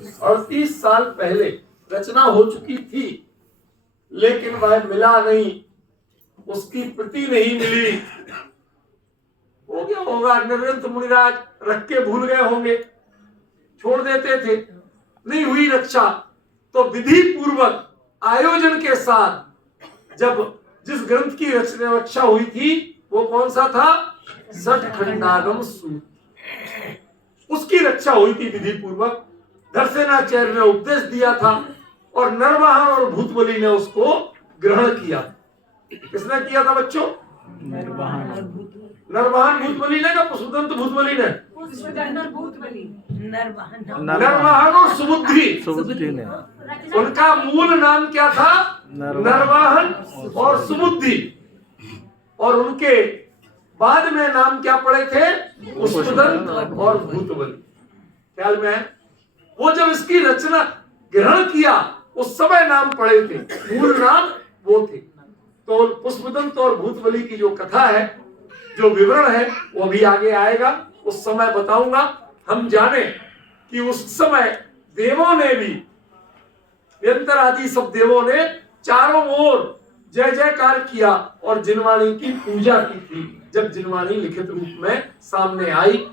38 साल पहले रचना हो चुकी थी, लेकिन वह मिला नहीं, उसकी प्रति नहीं मिली। हो गया होगा, नरेंद्र मुनिराज रख के भूल गए होंगे, छोड़ देते थे। नहीं हुई रक्षा, तो विधि पूर्वक आयोजन के साथ जब जिस ग्रंथ की रक्षा हुई थी वो कौन सा था? षट्खंडागम सूत्र, उसकी रक्षा हुई थी विधि पूर्वक। धर्सेनाचार्य ने उपदेश दिया था और नरवाहन और भूतबली ने उसको ग्रहण किया। किसने किया था बच्चों? नरवाहन भूतबली ने, का पुष्पदंत भूतबली ने? नरवाहन और सुबुद्धि ने। उनका मूल नाम क्या था? नरवाहन और सुबुद्धि। और उनके बाद में नाम क्या पड़े थे? पुष्पदंत और भूतबली। ख्याल में है? वो जब इसकी रचना ग्रहण किया उस समय नाम पड़े थे, मूल नाम वो थे। तो पुष्पदंत और भूतबली की जो कथा है, जो विवरण है, वो भी आगे आएगा, उस समय बताऊंगा। हम जाने कि उस समय देवों ने भी, यंत्र आदि सब देवों ने चारों ओर जय जयकार किया और जिनवाणी की पूजा की थी। जब जिनवाणी लिखित रूप में सामने आई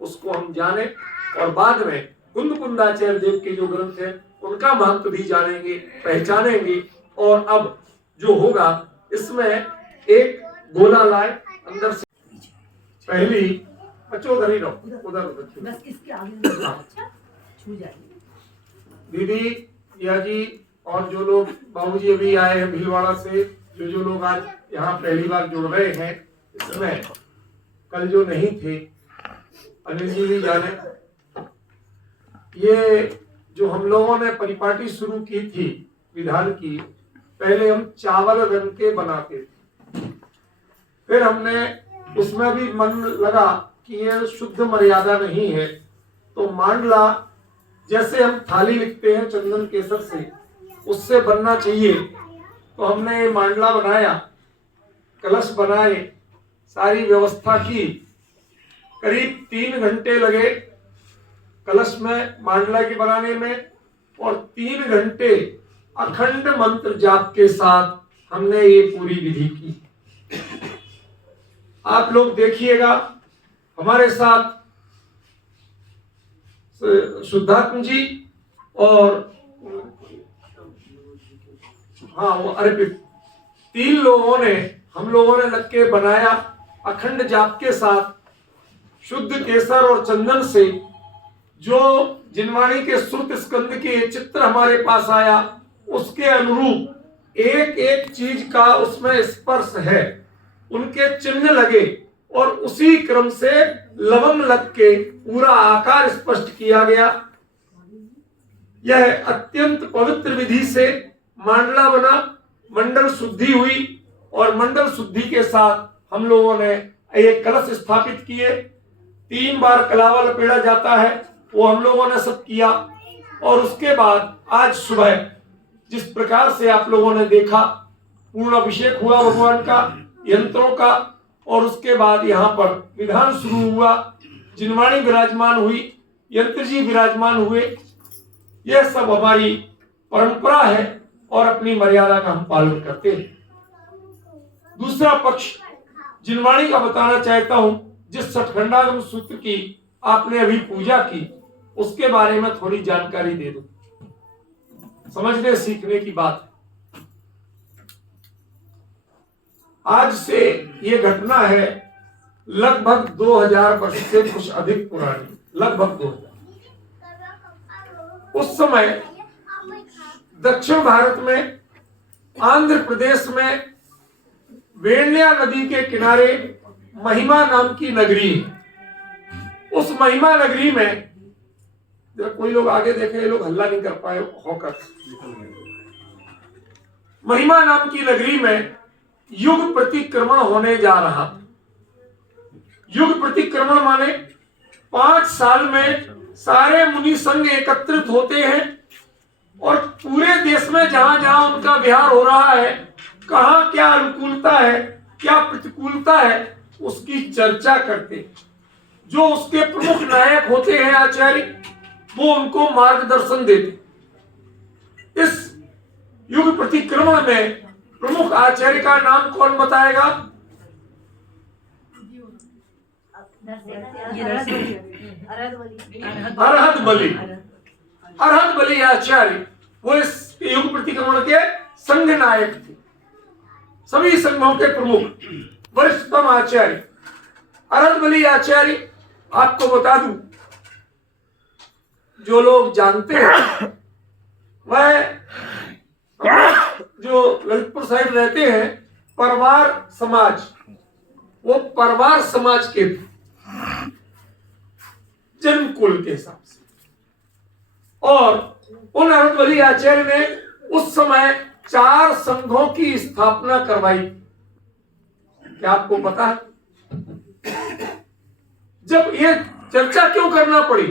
उसको हम जाने, और बाद में कुंद कुंदाचार्य देव के जो ग्रंथ है उनका महत्व भी जानेंगे, पहचानेंगे। और अब जो होगा इसमें एक गोला लाए अंदर से, पहली बच्चों उधर ही रहो, उधर बस इसके आगे दीदी या जी और जो लोग बाबूजी अभी आए हैं भीलवाड़ा से, जो लोग आज यहाँ पहली बार जुड़ रहे हैं, इसमें कल जो नहीं थे, अनिल जी भी जाने, ये जो हम लोगों ने परिपाटी शुरू की थी विधान की, पहले हम चावल रंग के बनाते थे, फिर हमने उसमें भी मन लगा कि ये शुद्ध मर्यादा नहीं है, तो मांडला जैसे हम थाली लिखते हैं चंदन केसर से, उससे बनना चाहिए। तो हमने मांडला बनाया, कलश बनाए, सारी व्यवस्था की। करीब 3 घंटे लगे कलश में मांडला के बनाने में, और 3 घंटे अखंड मंत्र जाप के साथ हमने ये पूरी विधि की। आप लोग देखिएगा हमारे साथ शुद्धात्म जी और हाँ वो अर्पित, 3 लोगों ने, हम लोगों ने लग के बनाया अखंड जाप के साथ, शुद्ध केसर और चंदन से। जो जिनवाणी के श्रुत स्कंद के चित्र हमारे पास आया उसके अनुरूप एक एक चीज का उसमें स्पर्श है, उनके चिन्ह लगे, और उसी क्रम से लवंग लग के पूरा आकार स्पष्ट किया गया। यह अत्यंत पवित्र विधि से मांडला बना, मंडल शुद्धि हुई, और मंडल शुद्धि के साथ हम लोगों ने एक कलश स्थापित किए। 3 बार कलावा लपेड़ा जाता है, वो हम लोगों ने सब किया। और उसके बाद आज सुबह जिस प्रकार से आप लोगों ने देखा, पूर्ण अभिषेक हुआ भगवान का, यंत्रों का, और उसके बाद यहाँ पर विधान शुरू हुआ, जिनवाणी विराजमान हुई, यंत्र जी विराजमान हुए। यह सब हमारी परंपरा है और अपनी मर्यादा का हम पालन करते हैं। दूसरा पक्ष जिनवाणी का बताना चाहता हूं, जिस षट्खंडागम सूत्र की आपने अभी पूजा की, उसके बारे में थोड़ी जानकारी दे दो, समझने सीखने की बात है। आज से ये घटना है लगभग 2000 वर्ष से कुछ अधिक पुरानी, लगभग 2000। उस समय दक्षिण भारत में आंध्र प्रदेश में वेण्या नदी के किनारे महिमा नाम की नगरी है। उस महिमा नगरी में, कोई लोग आगे देखे, ये लोग हल्ला नहीं कर पाए होकर, महिमा नाम की नगरी में युग प्रतिक्रमण होने जा रहा था। युग प्रतिक्रमण माने 5 साल में सारे मुनि संघ एकत्रित होते हैं और पूरे देश में जहां जहां उनका विहार हो रहा है, कहां क्या अनुकूलता है, क्या प्रतिकूलता है, उसकी चर्चा करते। जो उसके प्रमुख नायक होते हैं आचार्य, वो उनको मार्गदर्शन देते। इस युग प्रतिक्रमण में प्रमुख आचार्य का नाम कौन बताएगा? अरहद बलि। अरहद बलि आचार्य वो इस युग प्रतिक्रमण के संघ नायक थे, सभी संघों के प्रमुख वरिष्ठतम आचार्य अरहद बलि आचार्य। आपको बता दूं, जो लोग जानते हैं वह जो ललितपुर साइड रहते हैं परवार समाज, वो परवार समाज के जन्म कुल के हिसाब से। और उन अरहद बलि आचार्य ने उस समय 4 संघों की स्थापना करवाई। क्या आपको पता है? जब ये चर्चा क्यों करना पड़ी?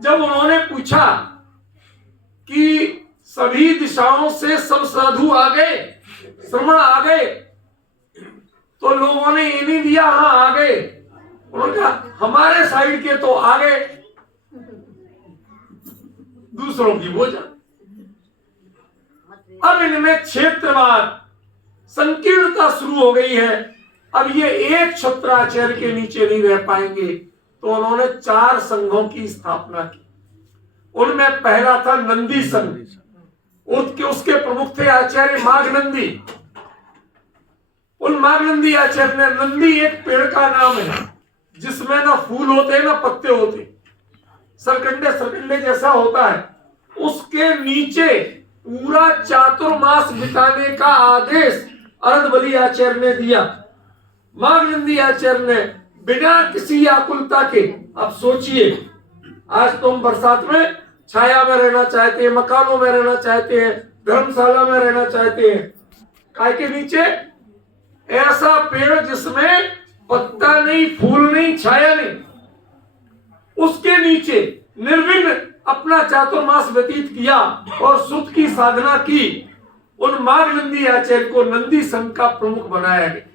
जब उन्होंने पूछा कि सभी दिशाओं से सब साधु आ गए, श्रमण आ गए, तो लोगों ने ये नहीं दिया हाँ आ गए, उन्होंने कहा हमारे साइड के तो आ गए, दूसरों की बोझा। अब इनमें क्षेत्रवाद संकीर्णता शुरू हो गई है। अब ये एक छत्राचार्य के नीचे नहीं रह पाएंगे, तो उन्होंने 4 संघों की स्थापना की। उनमें पहला था नंदी संघ, उसके प्रमुख थे आचार्य माघनंदी। उन माघनंदी आचार्य ने, नंदी एक पेड़ का नाम है जिसमें ना फूल होते ना पत्ते होते, सरकंडे सरकंडे जैसा होता है, उसके नीचे पूरा चातुर्मास बिताने का आदेश अरहद बलि आचार्य ने दिया। माघनंदी आचार्य ने बिना किसी आकुलता के, अब सोचिए आज तुम बरसात में छाया में रहना चाहते हैं, मकानों में रहना चाहते हैं, धर्मशाला में रहना चाहते हैं, काय के नीचे? ऐसा पेड़ जिसमें पत्ता नहीं, फूल नहीं, छाया नहीं, उसके नीचे निर्विघ्न अपना चातुर्मास व्यतीत किया और सुख की साधना की। उन माघनंदी आचार्य को नंदी संघ का प्रमुख बनाया गया।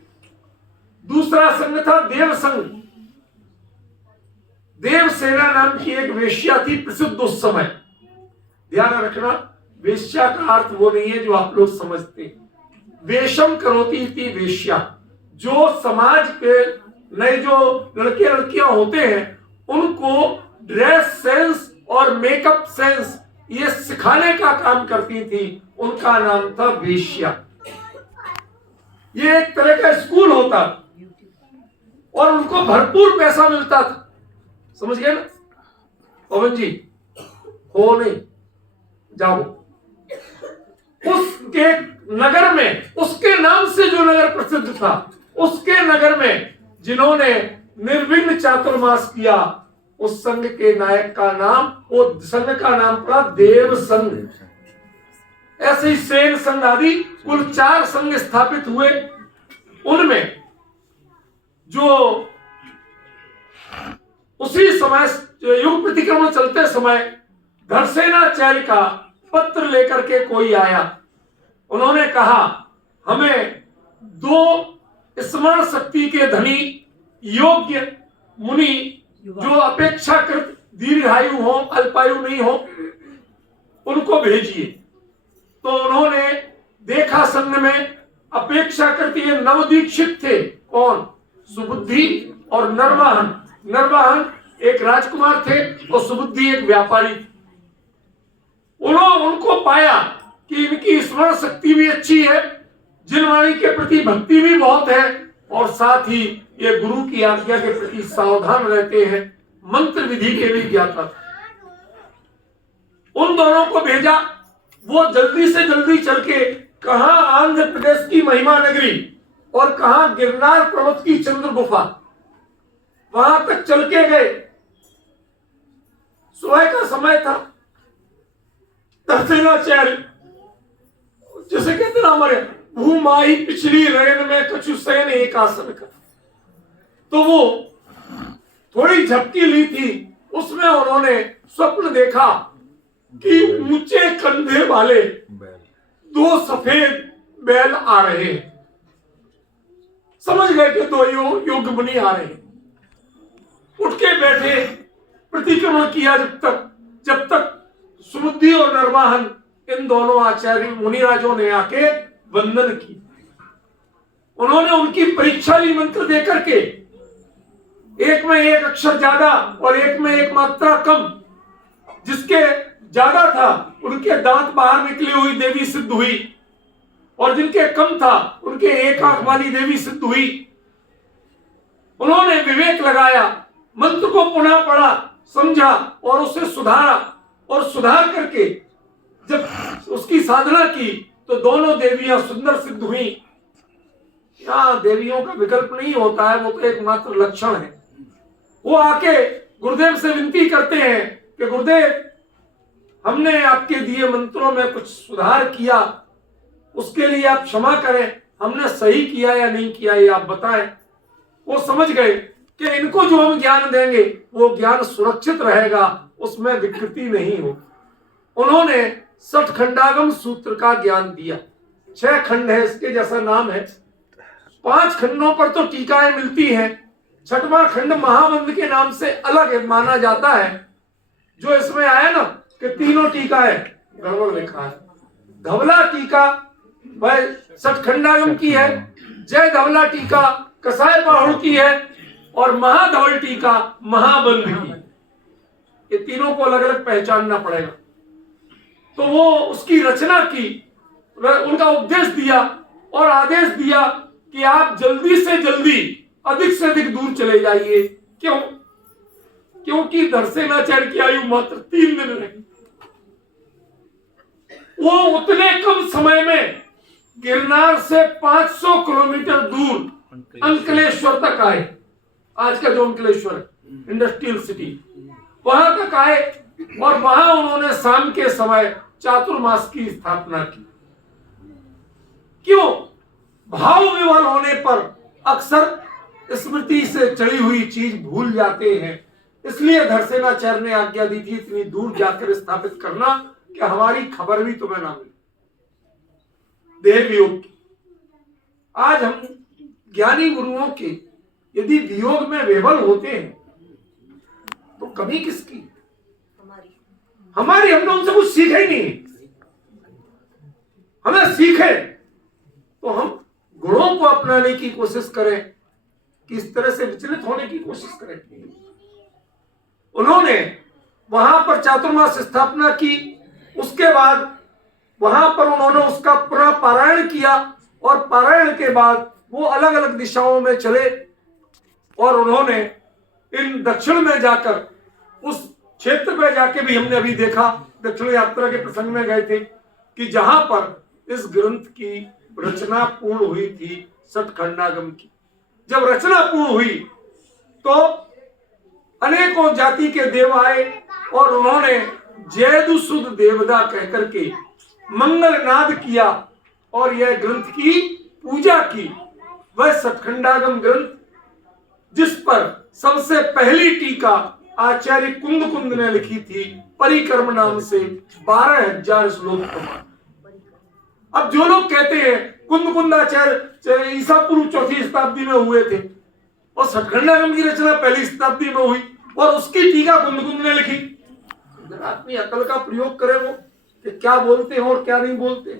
दूसरा संघ था देव संघ। देवसेना नाम की एक वेश्या थी प्रसिद्ध उस समय। ध्यान रखना, वेश्या का अर्थ वो नहीं है जो आप लोग समझते हैं। वेशम करोती इति वेश्या, जो समाज के नए जो लड़के लड़कियां होते हैं उनको ड्रेस सेंस और मेकअप सेंस ये सिखाने का काम करती थी, उनका नाम था वेश्या। ये एक तरह का स्कूल होता और उनको भरपूर पैसा मिलता था। समझ गए ना? पवन जी हो नहीं जाओ। उसके नगर में, उसके नाम से जो नगर प्रसिद्ध था, उसके नगर में जिन्होंने निर्विघ्न चातुर्मास किया, उस संघ के नायक का नाम, वो संघ का नाम पड़ा देव संघ। ऐसे ही सेन संघ आदि कुल 4 संघ स्थापित हुए। उनमें जो उसी समय युग प्रतिक्रमण चलते समय धरसेनाचार्य का पत्र लेकर के कोई आया। उन्होंने कहा हमें 2 स्मरण शक्ति के धनी योग्य मुनि जो अपेक्षाकृत दीर्घायु हो, अल्पायु नहीं हो, उनको भेजिए। तो उन्होंने देखा संघ में अपेक्षाकृत ये नवदीक्षित थे। कौन? सुबुद्धि और नरवाहन। नरवाहन एक राजकुमार थे और सुबुद्धि एक व्यापारी थे। उनको पाया कि इनकी स्मरण शक्ति भी अच्छी है, जिनवाणी के प्रति भक्ति भी बहुत है, और साथ ही ये गुरु की आज्ञा के प्रति सावधान रहते हैं, मंत्र विधि के भी ज्ञाता। उन दोनों को भेजा। वो जल्दी से जल्दी चल के कहां आंध्र प्रदेश की महिमा नगरी और कहां गिरनार पर्वत की चंद्र गुफा, वहां तक चल के गए। सुबह का समय था। धरसेनाचार्य जैसे कहते ना हमारे भूमाई पिछली रेन में कछु सैन एक आसन का, तो वो थोड़ी झपकी ली थी। उसमें उन्होंने स्वप्न देखा कि ऊंचे कंधे वाले 2 सफेद बैल आ रहे हैं। समझ गए कि 2 योग्य मुनि आ रहे हैं। उठ के बैठे, प्रतिक्रमण किया। जब तक जब तक सुबुद्धि और नरवाहन इन दोनों आचार्य मुनिराजों ने आके वंदन की। उन्होंने उनकी परीक्षा ली मंत्र दे करके, एक में एक अक्षर ज्यादा और एक में एक मात्रा कम। जिसके ज्यादा था उनके दांत बाहर निकली हुई देवी सिद्ध हुई, और जिनके कम था उनके एक आंख वाली देवी सिद्ध हुई। उन्होंने विवेक लगाया, मंत्र को पुनः पढ़ा, समझा और उसे सुधारा, और सुधार करके जब उसकी साधना की तो दोनों देवियां सुंदर सिद्ध हुई। यहाँ देवियों का विकल्प नहीं होता है, वो तो एकमात्र लक्षण है। वो आके गुरुदेव से विनती करते हैं कि गुरुदेव, हमने आपके दिए मंत्रों में कुछ सुधार किया, उसके लिए आप क्षमा करें, हमने सही किया या नहीं किया ये आप बताएं। वो समझ गए कि इनको जो हम ज्ञान देंगे वो ज्ञान सुरक्षित रहेगा, उसमें विकृति नहीं हो। उन्होंने सठखंडागम सूत्र का ज्ञान दिया। 6 खंड है इसके, जैसा नाम है। 5 खंडों पर तो टीकाएं मिलती हैं। 6वां खंड महाबंध के नाम से अलग माना जाता है। जो इसमें आया ना कि तीनों टीकाएं गड़बड़ लिखा है। धवला टीका वह सठखंडागम की है, जय धवला टीका कसाय बाहुड़ की है, और महाधवल टीका महाबंध की। ये तीनों को अलग अलग पहचानना पड़ेगा। तो वो उसकी रचना की, उनका उपदेश दिया और आदेश दिया कि आप जल्दी से जल्दी अधिक से अधिक दूर चले जाइए। क्यों? क्योंकि धरसेनाचार्य की आयु मात्र 3 दिन रही। वो उतने कम समय में गिरनार से 500 किलोमीटर दूर अंकलेश्वर तक आए। आज का जो अंकलेश्वर है इंडस्ट्रियल सिटी, वहां तक आए और वहां उन्होंने शाम के समय चातुर्मास की स्थापना की। क्यों? भाव विवल होने पर अक्सर स्मृति से चढ़ी हुई चीज भूल जाते हैं। इसलिए धरसेनाचार्य ने आज्ञा दी थी इतनी दूर जाकर स्थापित करना कि हमारी खबर भी तुम्हें ना मिले। देह वियोग की। आज हम ज्ञानी गुरुओं के यदि वियोग में विवल होते हैं तो कमी किसकी? हमारी। हमने उनसे कुछ सीखा ही नहीं। हमें सीखे तो हम गुणों को अपनाने की कोशिश करें, किस तरह से विचलित होने की कोशिश करें। उन्होंने वहां पर चातुर्मास स्थापना की। उसके बाद वहां पर उन्होंने उसका पुनः पारायण किया, और पारायण के बाद वो अलग अलग दिशाओं में चले, और उन्होंने इन दक्षिण में जाकर उस क्षेत्र में जाके भी हमने अभी देखा, दक्षिण यात्रा के प्रसंग में गए थे कि जहां पर इस ग्रंथ की रचना पूर्ण हुई थी सठखंडागम की। जब रचना पूर्ण हुई तो अनेकों जाति के देव आए और उन्होंने जयदुसुद देवदा कहकर के मंगल नाद किया और यह ग्रंथ की पूजा की। वह सठखंडागम ग्रंथ जिस पर सबसे पहली टीका आचार्य कुंद ने लिखी थी, परिक्रम नाम से 12,000 श्लोक प्रमाण। अब जो लोग कहते हैं कुंदाचार्य ईसा पूर्व 4वीं शताब्दी में हुए थे और सठखंडागम की रचना पहली शताब्दी में हुई और उसकी टीका कुंद ने लिखी। अपनी अकल का प्रयोग करे वो कि क्या बोलते हैं और क्या नहीं बोलते।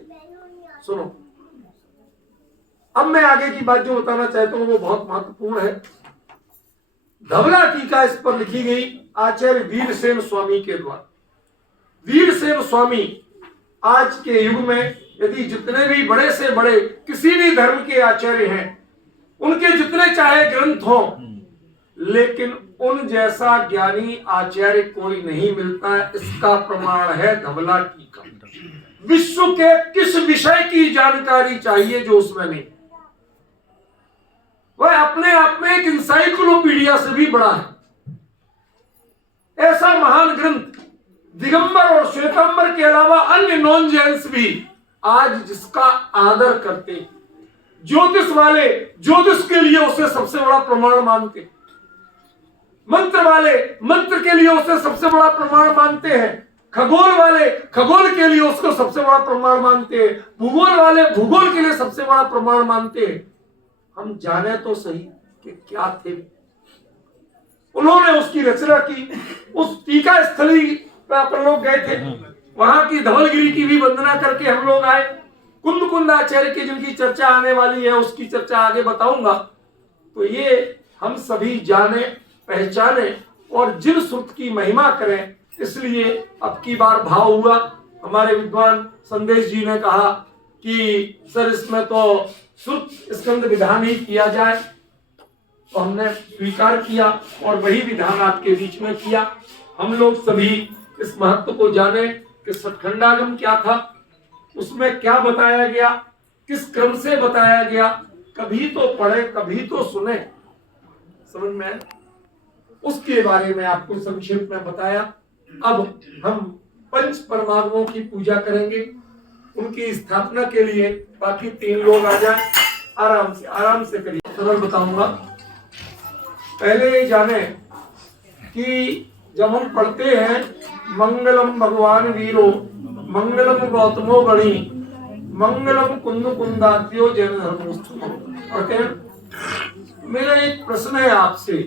सुनो, अब मैं आगे की बात जो बताना चाहता हूं वो बहुत महत्वपूर्ण है। धवला टीका इस पर लिखी गई आचार्य वीरसेन स्वामी के द्वारा। वीरसेन स्वामी आज के युग में यदि जितने भी बड़े से बड़े किसी भी धर्म के आचार्य हैं, उनके जितने चाहे ग्रंथ हो, लेकिन उन जैसा ज्ञानी आचार्य कोई नहीं मिलता है। इसका प्रमाण है धवला टीका। विश्व के किस विषय की जानकारी चाहिए जो उसमें नहीं, वह अपने आप में एक इंसाइक्लोपीडिया से भी बड़ा है। ऐसा महान ग्रंथ दिगंबर और श्वेतांबर के अलावा अन्य नॉन जैन्स भी आज जिसका आदर करते, ज्योतिष वाले ज्योतिष के लिए उसे सबसे बड़ा प्रमाण मानते, मंत्र वाले मंत्र के लिए उसे सबसे बड़ा प्रमाण मानते हैं, खगोल वाले खगोल के लिए उसको सबसे बड़ा प्रमाण मानते हैं, भूगोल वाले भूगोल के लिए सबसे बड़ा प्रमाण मानते हैं। हम जाने तो सही कि क्या थे। उन्होंने उसकी रचना की। उस टीका स्थली पे अपन लोग गए थे, वहां की धवलगिरी की भी वंदना करके हम लोग आए। कुंदकुंदाचार्य की जिनकी चर्चा आने वाली है, उसकी चर्चा आगे बताऊंगा। तो ये हम सभी जाने पहचाने और जिन श्रुत की महिमा करें, इसलिए अब की बार भाव हुआ। हमारे विद्वान संदेश जी ने कहा कि सर इसमें तो श्रुत स्कंद विधान ही किया जाए, तो हमने स्वीकार किया और वही विधान आपके बीच में किया। हम लोग सभी इस महत्व को जाने कि सतखंडागम क्या था, उसमें क्या बताया गया, किस क्रम से बताया गया, कभी तो पढ़े कभी तो सुने, समझ में आए? उसके बारे में आपको संक्षेप में बताया। अब हम पंच परमात्माओं की पूजा करेंगे, उनकी स्थापना के लिए बाकी 3 लोग आ जाए, आराम से करिए। सरल बताऊंगा। पहले ये जाने कि जब हम पढ़ते हैं मंगलम भगवान वीरो, मंगलम गौतमो गणी, मंगलम कुंद कुंदात्यो जैन धर्मोत्सव पढ़ते हैं। मेरा एक प्रश्न है आपसे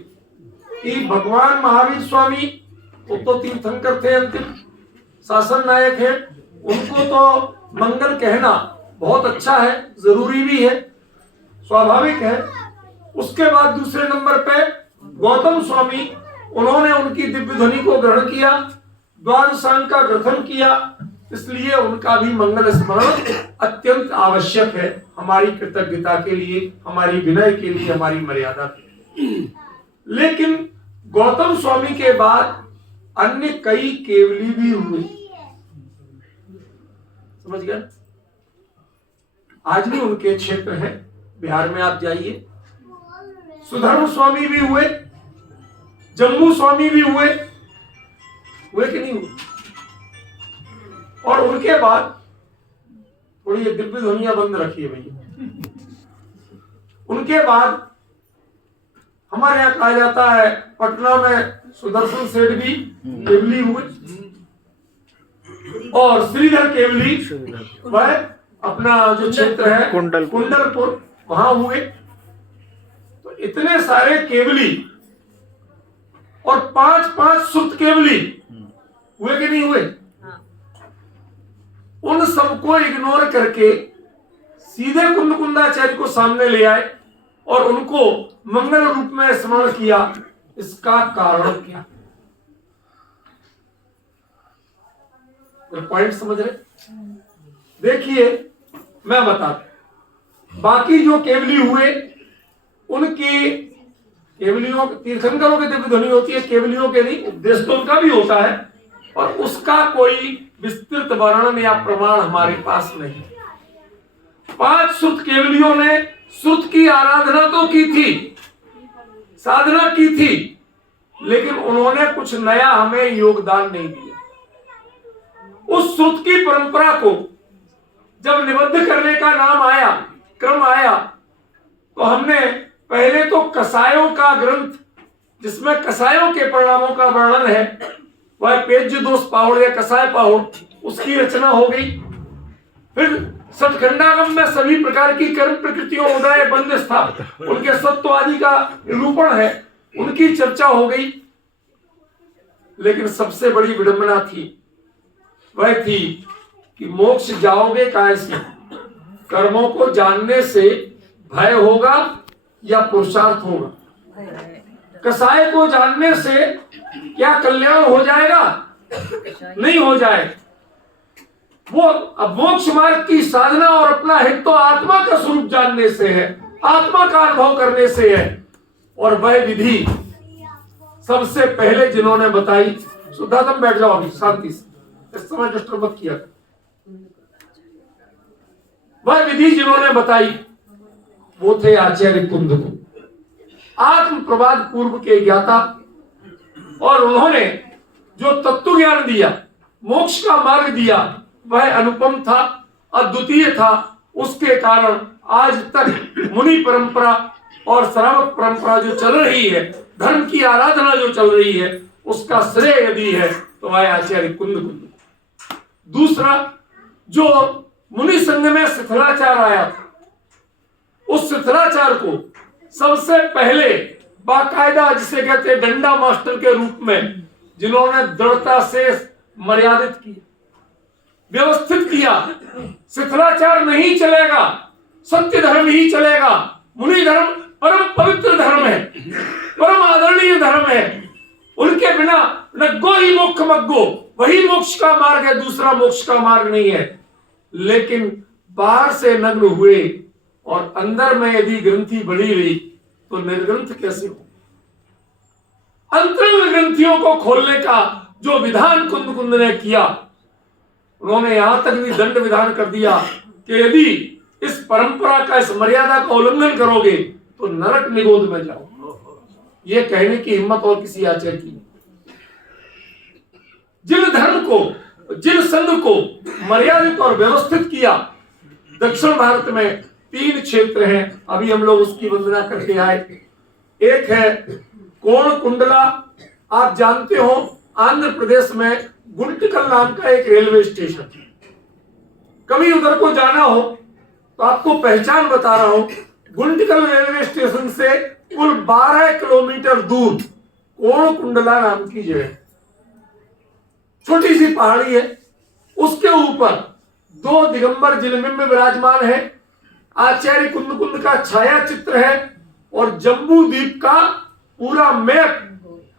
कि भगवान महावीर स्वामी वो तो तीर्थंकर थे, अंतिम शासन नायक है, उनको तो मंगल कहना बहुत अच्छा है, जरूरी भी है, स्वाभाविक है। उसके बाद दूसरे नंबर पे गौतम स्वामी, उन्होंने उनकी दिव्य ध्वनि को ग्रहण किया, द्वादशांग का ग्रथन किया, इसलिए उनका भी मंगल स्मरण अत्यंत आवश्यक है हमारी कृतज्ञता के लिए, हमारी विनय के लिए, हमारी मर्यादा के लिए। लेकिन गौतम स्वामी के बाद अन्य कई केवली भी हुए, समझ गए? आज भी उनके क्षेत्र है, बिहार में आप जाइए, सुधर्म स्वामी भी हुए, जम्मू स्वामी भी हुए कि नहीं हुए? और उनके बाद थोड़ी ये दिव्य ध्वनियां बंद रखिए भैया। उनके बाद हमारे यहाँ कहा जाता है पटना में सुदर्शन सेठ भी केवली हुए और श्रीधर केवली वह अपना जो क्षेत्र है कुंडलपुर वहां हुए। तो इतने सारे केवली और 5-5 सुत केवली हुए कि नहीं हुए? उन सबको इग्नोर करके सीधे कुंदकुंदाचार्य को सामने ले आए और उनको मंगल रूप में स्मरण किया। इसका कारण क्या? पॉइंट समझ रहे? देखिए मैं बताता, बाकी जो केवली हुए उनकी केवलियों तीर्थंकरों की दिव्य ध्वनि होती है, केवलियों के नहीं, उपदेश तो उनका भी होता है और उसका कोई विस्तृत वर्णन या प्रमाण हमारे पास नहीं। 5 श्रुत केवलियों ने श्रुत की आराधना तो की थी, साधना की थी, लेकिन उन्होंने कुछ नया हमें योगदान नहीं दिया। उस श्रुत की परंपरा को जब निबद्ध करने का नाम आया, क्रम आया, तो हमने पहले तो कसायों का ग्रंथ, जिसमें कसायों के परिणामों का वर्णन है, वह पेज्य दोष पाहुड़ या कसाय पाहुड़, उसकी रचना हो गई। फिर सतखंडागम में सभी प्रकार की कर्म प्रकृतियों, उदय बंध स्थान, उनके सत्व आदि का निरूपण है, उनकी चर्चा हो गई। लेकिन सबसे बड़ी विडंबना थी वह थी कि मोक्ष जाओगे कैसे? कर्मों को जानने से भय होगा या पुरुषार्थ होगा? कसाय को जानने से क्या कल्याण हो जाएगा? नहीं हो जाए। वो अब मोक्ष मार्ग की साधना और अपना हित तो आत्मा का स्वरूप जानने से है, आत्मा का अनुभव करने से है। और वह विधि सबसे पहले जिन्होंने बताई, शुद्धात्म बैठ जाओ अभी शांति से, इस समय डिस्टर्ब मत किया। वह विधि जिन्होंने बताई वो थे आचार्य कुंद, आत्म प्रवाद पूर्व के ज्ञाता, और उन्होंने जो तत्व ज्ञान दिया, मोक्ष का मार्ग दिया, वह अनुपम था, अद्वितीय था। उसके कारण आज तक मुनि परंपरा और श्रावक परंपरा जो चल रही है, धर्म की आराधना जो चल रही है, उसका श्रेय यदि है तो वह आचार्य कुंद। दूसरा, जो मुनि संघ में शिथिलाचार आया था, उस शिथिलाचार को सबसे पहले बाकायदा, जिसे कहते हैं डंडा मास्टर के रूप में, जिन्होंने दृढ़ता से मर्यादित किया, व्यवस्थित किया। शिथिलाचार नहीं चलेगा, सत्य धर्म ही चलेगा। मुनि धर्म परम पवित्र धर्म है, परम आदरणीय धर्म है। उनके बिना नग्गो ही मोक्ष मग्गो, वही मोक्ष का मार्ग है, दूसरा मोक्ष का मार्ग नहीं है। लेकिन बाहर से नग्न हुए और अंदर में यदि ग्रंथि बढ़ी रही तो निर्ग्रंथ कैसे हो? अंतरंग ग्रंथियों को खोलने का जो विधान कुंद ने किया, उन्होंने यहां तक भी दंड विधान कर दिया कि यदि इस परंपरा का, इस मर्यादा का उल्लंघन करोगे तो नरक निगोद में जाओ। ये कहने की हिम्मत और किसी आचार्य की नहीं। जिन धर्म को, जिन संघ को मर्यादित और व्यवस्थित किया, दक्षिण भारत में 3 क्षेत्र हैं, अभी हम लोग उसकी वंदना करके आए। एक है कोण कुंडला, आप जानते हो आंध्र प्रदेश में गुंटकल नाम का एक रेलवे स्टेशन है। कभी उधर को जाना हो तो आपको पहचान बता रहा हूं, गुंटकल रेलवे स्टेशन से कुल 12 किलोमीटर दूर कोण कुंडला नाम की जगह, छोटी सी पहाड़ी है, उसके ऊपर 2 दिगंबर जिनबिंब विराजमान है। आचार्य कुंद का छाया चित्र है और जम्बू द्वीप का पूरा मैप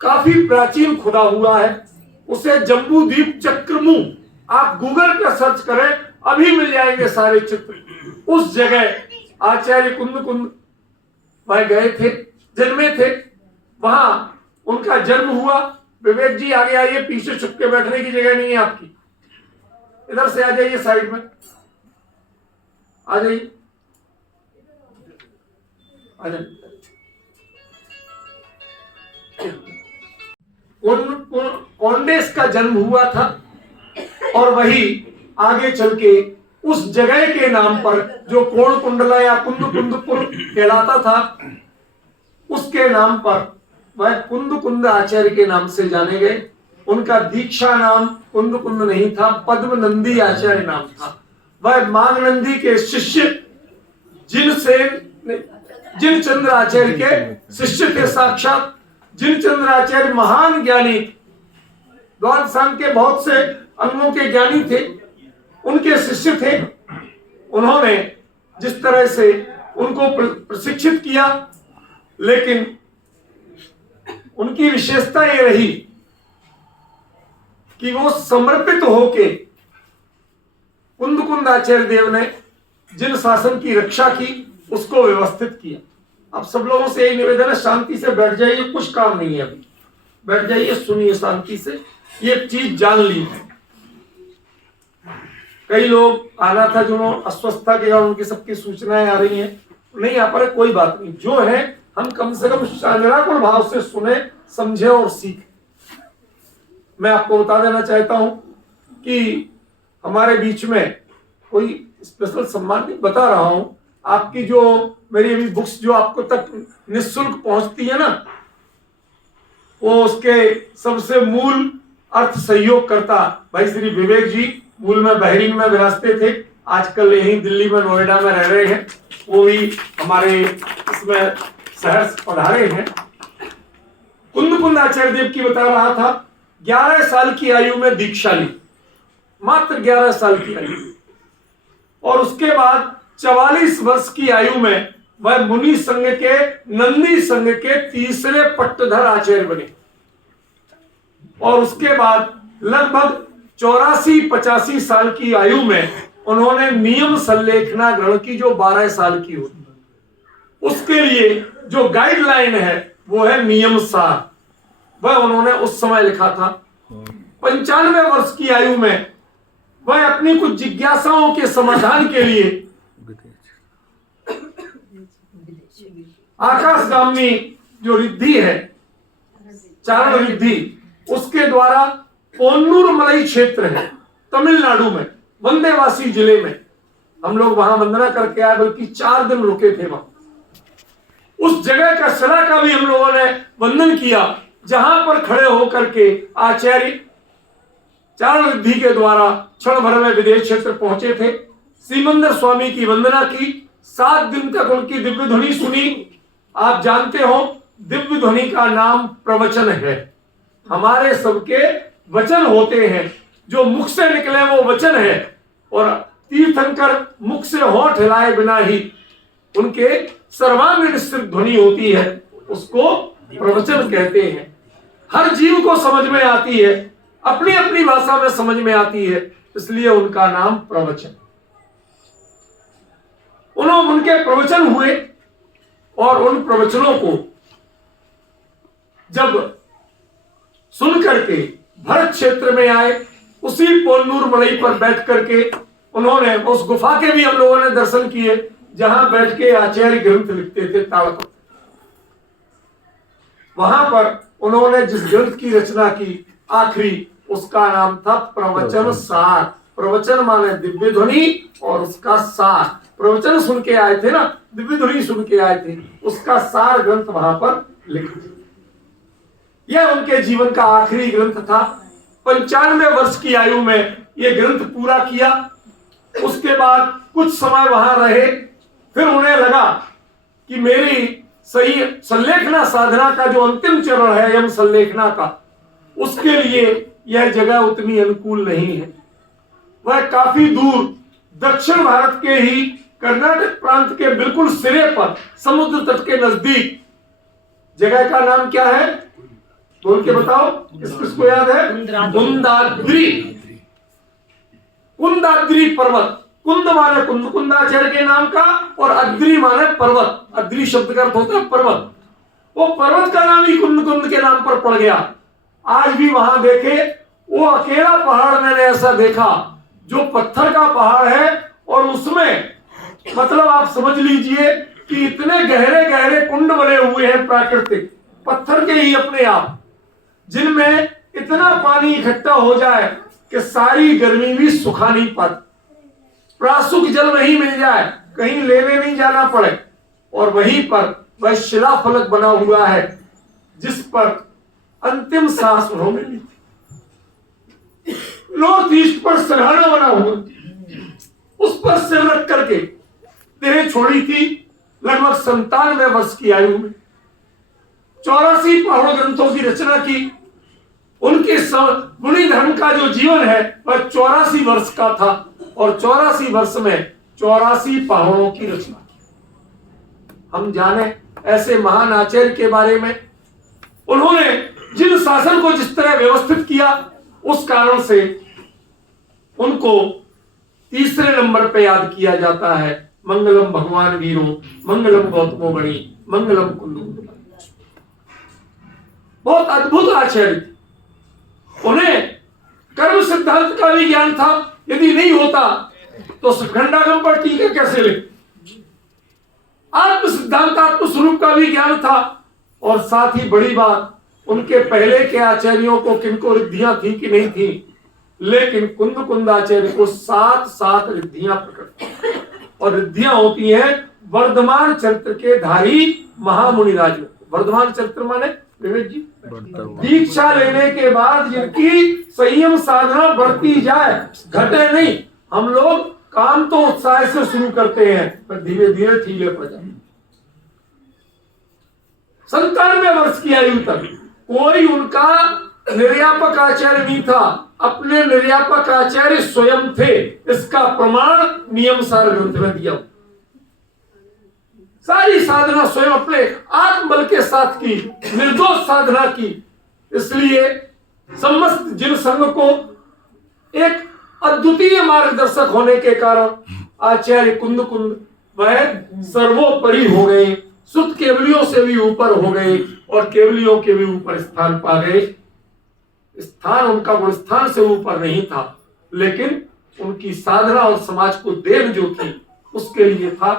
काफी प्राचीन खुदा हुआ है, उसे जम्बू द्वीप चक्रमुख आप गूगल पर सर्च करें, अभी मिल जाएंगे सारे चित्र। उस जगह आचार्य कुंद वह गए थे, जन्मे थे, वहां उनका जन्म हुआ। विवेक जी आगे आइए, पीछे छुप के बैठने की जगह नहीं है आपकी, इधर से आ जाइए, साइड में आ जाइए, आ जाइए। कोंडेस का जन्म हुआ था और वही आगे चल के उस जगह के नाम पर जो कोण कुंडला या कुंदपुर कहलाता था, उसके नाम पर वह कुंद आचार्य के नाम से जाने गए। उनका दीक्षा नाम कुंद नहीं था, पद्म नंदी आचार्य नाम था। वह मागनंदी के शिष्य जिनचंद्र आचार्य के शिष्य थे साक्षात। जिनचंद्र आचार्य महान ज्ञानी, द्वादशांग के बहुत से अंगों के ज्ञानी थे, उनके शिष्य थे। उन्होंने जिस तरह से उनको प्रशिक्षित किया, लेकिन उनकी विशेषता ये रही कि वो समर्पित होके कुंद आचार्य देव ने जिन शासन की रक्षा की उसको व्यवस्थित किया। अब सब लोगों से यही निवेदन है, शांति से बैठ जाइए, कुछ काम नहीं है, अभी बैठ जाइए, सुनिए शांति से, ये चीज जान ली। कई लोग आना था जो अस्वस्थता के और उनकी सबकी सूचनाएं आ रही हैं, नहीं आ पा रहे, कोई बात नहीं, जो है हम कम से कम निराकुल भाव से सुने, समझे और सीखे। मैं आपको बता देना चाहता हूं कि हमारे बीच में कोई स्पेशल सम्मान नहीं, बता रहा हूं, आपकी जो मेरी अभी बुक्स जो आपको तक निःशुल्क पहुंचती है ना, वो उसके सबसे मूल अर्थ सहयोग करता भाई श्री विवेक जी, मूल में बहरीन में विरासते थे, आजकल यहीं दिल्ली में नोएडा में रह रहे हैं, वो भी हमारे इसमें शहर पधारे हैं। कुंद आचार्य देव की बता रहा था, 11 साल की आयु में दीक्षा ली, मात्र 11 साल की आयु, और उसके बाद 44 वर्ष की आयु में वह मुनि संघ के, नंदी संघ के 3रे पट्टधर आचार्य बने। और उसके बाद लगभग 84-85 साल की आयु में उन्होंने नियम संलेखना ग्रहण की, जो 12 साल की होती है। उसके लिए जो गाइडलाइन है वो है नियम सार, वह उन्होंने उस समय लिखा था। 95 वर्ष की आयु में वह अपनी कुछ जिज्ञासाओं के समाधान के लिए आकाशगामी जो रिद्धि है, चारण रिद्धि, उसके द्वारा पोन्नूर मलई क्षेत्र है तमिलनाडु में, वंदेवासी जिले में, हम लोग वहां वंदना करके आए, बल्कि 4 दिन रुके थे वहां। उस जगह का शिला का भी हम लोगों ने वंदन किया, जहां पर खड़े होकर के आचार्य चारण रिद्धि के द्वारा क्षण भर में विदेश क्षेत्र पहुंचे थे। श्रीमंदिर स्वामी की वंदना की, 7 दिन तक उनकी दिव्य ध्वनि सुनी। आप जानते हो दिव्य ध्वनि का नाम प्रवचन है, हमारे सबके वचन होते हैं, जो मुख से निकले वो वचन है, और तीर्थंकर मुख से होंठ हिलाए बिना ही उनके सर्वांग निश्चित ध्वनि होती है, उसको प्रवचन कहते हैं। हर जीव को समझ में आती है, अपनी अपनी भाषा में समझ में आती है, इसलिए उनका नाम प्रवचन। उनके प्रवचन हुए और उन प्रवचनों को जब सुन करके भरत क्षेत्र में आए, उसी पोन्नूर मड़ई पर बैठ करके उन्होंने उस गुफा के भी हम लोगों ने दर्शन किए जहां बैठ के आचार्य ग्रंथ लिखते थे ताड़पत्र। वहां पर उन्होंने जिस ग्रंथ की रचना की आखिरी, उसका नाम था प्रवचन सार। प्रवचन माने दिव्य ध्वनि और उसका सार। प्रवचन सुन के आए थे ना, दिव्य ध्वनि सुन के आए थे, उसका सार ग्रंथ वहां पर लिखा। यह उनके जीवन का आखिरी ग्रंथ था। 95 वर्ष की आयु में यह ग्रंथ पूरा किया। उसके बाद कुछ समय वहां रहे, फिर उन्हें लगा कि मेरी सही संलेखना साधना का जो अंतिम चरण है यम संलेखना का, उसके लिए यह जगह उतनी अनुकूल नहीं है। वह काफी दूर दक्षिण भारत के ही कर्नाटक प्रांत के बिल्कुल सिरे पर, समुद्र तट के नजदीक, जगह का नाम क्या है बोल के बताओ, किसको याद है? कुंदाद्री। कुंदाद्री पर्वत। कुंद माने कुंद, कुंदाचार्य के नाम का, और अद्री माने पर्वत। अद्री शब्द का अर्थ होता है पर्वत। वो पर्वत का नाम ही कुंद कुंद के नाम पर पड़ गया। आज भी वहां देखे, वो अकेला पहाड़ मैंने ऐसा देखा जो पत्थर का पहाड़ है, और उसमें मतलब आप समझ लीजिए कि इतने गहरे गहरे कुंड बने हुए हैं प्राकृतिक पत्थर के ही अपने आप, जिनमें इतना पानी इकट्ठा हो जाए कि सारी गर्मी भी सुखा नहीं पाती, प्रासुक जल नहीं मिल जाए, कहीं लेने नहीं जाना पड़े। और वहीं पर वह शिला फलक बना हुआ है जिस पर अंतिम सांस उन्होंने ली थी। नॉर्थ ईस्ट पर सिरहाना बना हुआ, उस पर सिर रख करके देह छोड़ी थी लगभग 97 वर्ष की आयु में। 84 पहाड़ ग्रंथों की रचना की। उनके मुनि धर्म का जो जीवन है वह 84 वर्ष का था, और 84 वर्ष में 84 पहाड़ों की रचना की। हम जाने ऐसे महान आचार्य के बारे में, उन्होंने जिन शासन को जिस तरह व्यवस्थित किया, उस कारण से उनको तीसरे नंबर पे याद किया जाता है। मंगलम भगवान वीरो, मंगलम गौतमो मणि, मंगलम कुंदु। बहुत अद्भुत आचार्य। उन्हें कर्म सिद्धांत का भी ज्ञान था, यदि नहीं होता तो खंडागम पर टीका कैसे ले। आत्म सिद्धांत आत्म स्वरूप का भी ज्ञान था, और साथ ही बड़ी बात, उनके पहले के आचार्यों को किनको रिद्धियां थी कि नहीं थी, लेकिन कुंद कुंदाचार्य को 7 रिद्धियां प्रकट, और रिद्धियां होती हैं वर्धमान चरित्र के धारी महामुनिराज। वर्धमान चरित्र माने विवेक जी, दीक्षा लेने के बाद जिनकी संयम साधना बढ़ती जाए, घटे नहीं। हम लोग काम तो उत्साह से शुरू करते हैं पर धीरे धीरे ठीले पड़ जाते। 97 वर्ष की आयु तक कोई उनका निर्यापक आचार्य नहीं था, अपने निर्यापक आचार्य स्वयं थे। इसका प्रमाण नियम सार ग्रंथ में दिया। सारी साधना स्वयं अपने आत्मबल के साथ की, निर्दोष साधना की। इसलिए समस्त जिन संघ को एक अद्वितीय मार्गदर्शक होने के कारण आचार्य कुंद कुंद वह सर्वोपरि हो गए, शुद्ध केवलियों से भी ऊपर हो गए, और केवलियों के भी ऊपर स्थान पा गए। स्थान उनका गुण स्थान से ऊपर नहीं था, लेकिन उनकी साधना और समाज को देन जो थी उसके लिए था।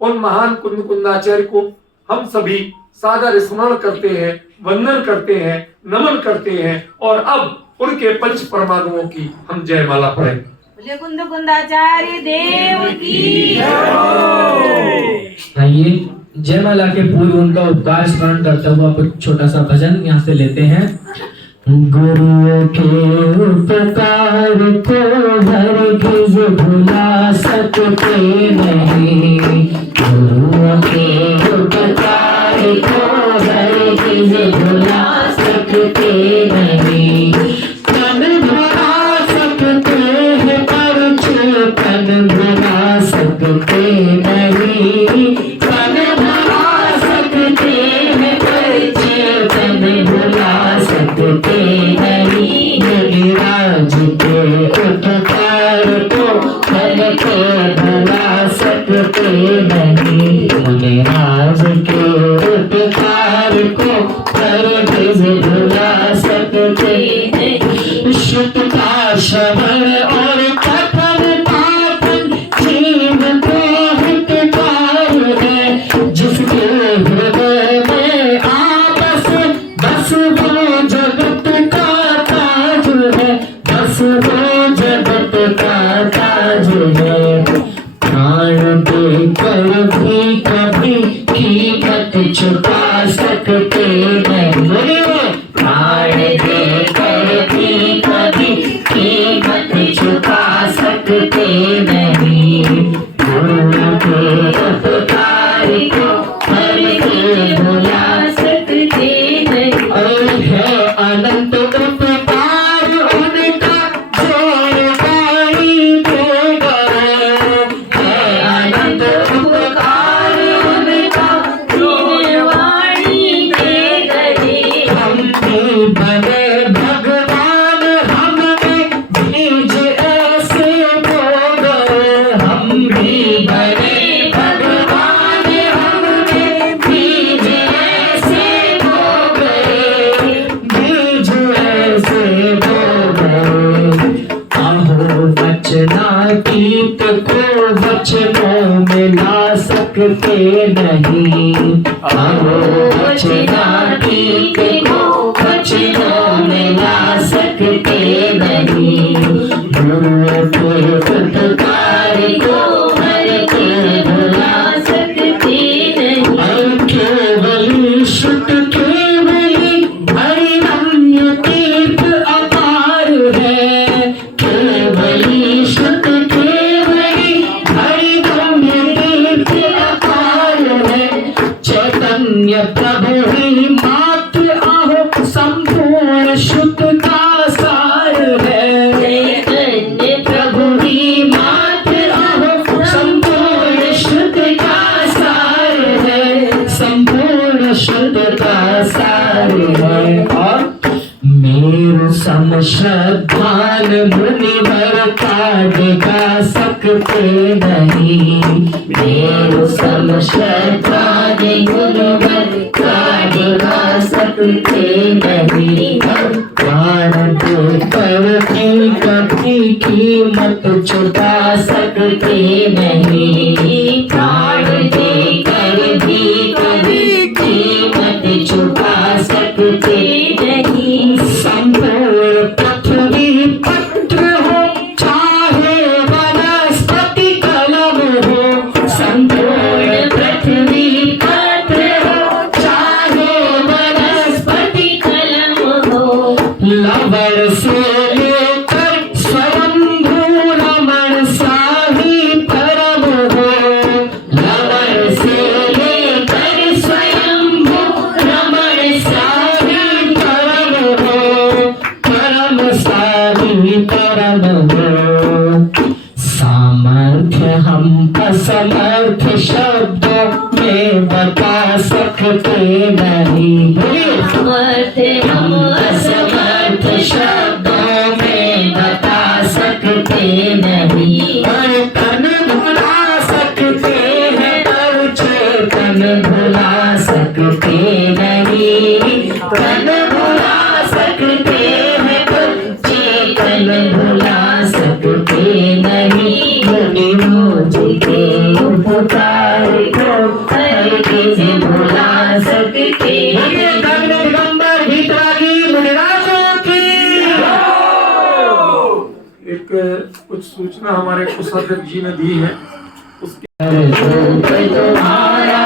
उन महान कुंद कुंदाचार्य को हम सभी सादर स्मरण करते हैं, वंदन करते हैं, नमन करते हैं, और अब उनके पंच परमागमों की हम जयमाला पढ़ेंगे। कुंद कुंदाचार्य देव की आइए जयमाला के पूर्व उनका उपकार स्मरण करते हुए आप एक छोटा सा भजन यहाँ से लेते हैं। गुरु के उपकार को हरगिज भुला सकते नहीं, गुरु के उपकार को हरगिज भुला सकते नहीं, तन भरा सकते का ताज है, प्राण देकर भी कभी कीमत चुका सकते नहीं। प्राण देकर भी कभी कीमत चुका सकते नहीं। गुरु के उपकार को हर के भुला सकते नहीं। और है अनंत उपकार उनका जो वाणी दे गए। है अनंत उपकार उनका जो वाणी दे गए। हम भी बने भगवान, हमने बीज ऐसे बो गए। हम भी बने भगवान, हमने बीज ऐसे बो गए। बीज ऐसे बो गए। आहो वचनातीत को वचनों में ला सकते नहीं। आहो वचनातीत को वचनों में ला सकते नहीं। गुरु के उपकार को हर के भुला सकते नहीं। और केवल शुद्ध केवली हरिरम्य तीर्थ अपार है। केवली शुद्ध केवली हरिरम्य तीर्थ अपार है। चैतन्य प्रभु ही मात्र आहो संपूर्ण शुद्ध का सार है। चैतन्य प्रभु ही मात्र आहो संपूर्ण शुद्ध का सार है। संपूर्ण शुद्ध का सार है। और मेरु सम श्रद्धान मुनिवर काढ़ सकते नहीं। मेरु सम श्रद्धान मुनिवर काढ़ सकते नहीं। प्राण देकर भी कभी कीमत चुका सकते नहीं। प्राण देकर भी कभी कीमत चुका सकते नहीं। संपूर्ण पृथ्वी पत्र हो चाहे वनस्पति कलम हो। संपूर्ण पृथ्वी पत्र हो चाहे वनस्पति कलम हो। लवर से लेकर स्वयंभू रमण साही परम हो। लवर से लेकर स्वयंभू रमण साही परम हो। परम साही परम हो। सामर्थ्य हम असमर्थ शब्दों में बता सकते नहीं। सामर्थ्य हम असमर्थ शब्दों में बता सकते नहीं। और तन भुला सकते हैं पर चेतन भुला सकते नहीं। तन भुला सकते हैं पर चेतन भुला सकते नहीं। मुनिरोज के उपकार को हर किसी भुला सकते नहीं। दिगंबर भीतरागी मुनिराजों की। एक कुछ सूचना हमारे कुशाध्यक्ष जी ने दी है, उसके तुम्हारा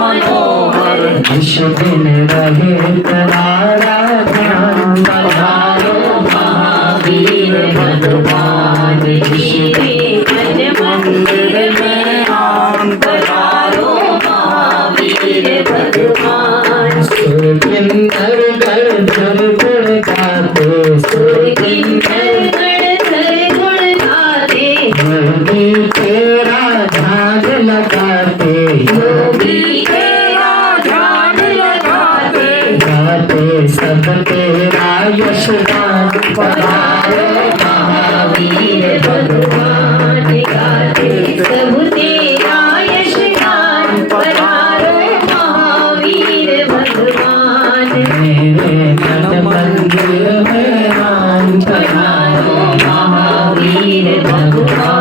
मनोहर इस दिन रहे तुम्हारा ध्यान। पधारो महावीर भगवान इस दिन मंदिर में आम। पधारो महावीर भगवान। सुरकिंदर गण धर गुण गाते। सुरकिंदर गण धर गुण गाते। योगी तेरा ध्यान लगाते। योगी तेरा ध्यान लगाते। गाते सब तेरा यशगान। पधारो महावीर भगवान। गाते सब तेरा यशगान। पधारो महावीर भगवान। मेरे मन मंदिर में राम। पधारो महावीर भगवान।